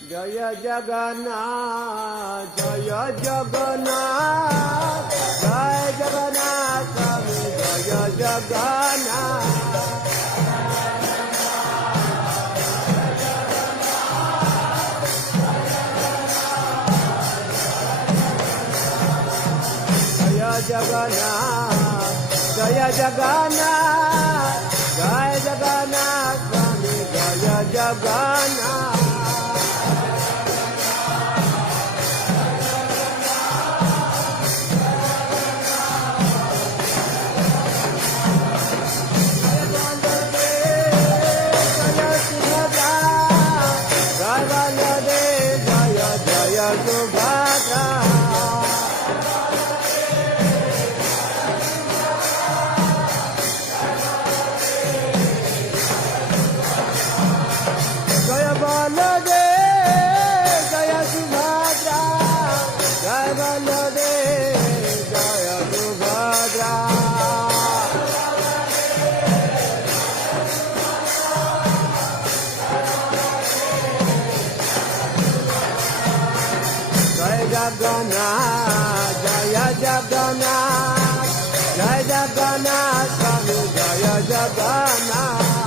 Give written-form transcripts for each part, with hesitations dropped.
Joy Jagannath Joy Jagannath Joy Jagannath Swami Joy Jagannath Joy Jagannath Joy Jagannath Joy Jagannath Swami Joy Jagannath Jagannath, Jaya Jagannath, Jaya Jagannath, Swami Jaya Jagannath.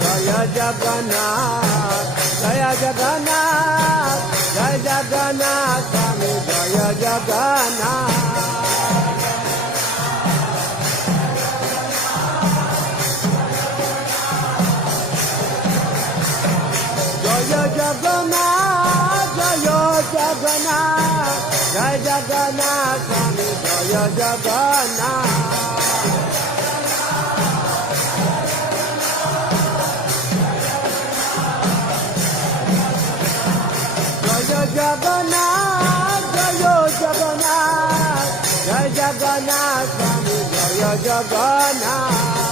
Jaya Jagannath, Jaya Jagannath, Jaya Jagannath, Swami Jaya Jagannath. Jaya Jagannath, Jaya Jagannath, Jaya Jagannath, Swami Jaya Jagannath. Jaya Jagannath, Jaya Jagannath, Jaya Jagannath, Swami Jaya Jagannath.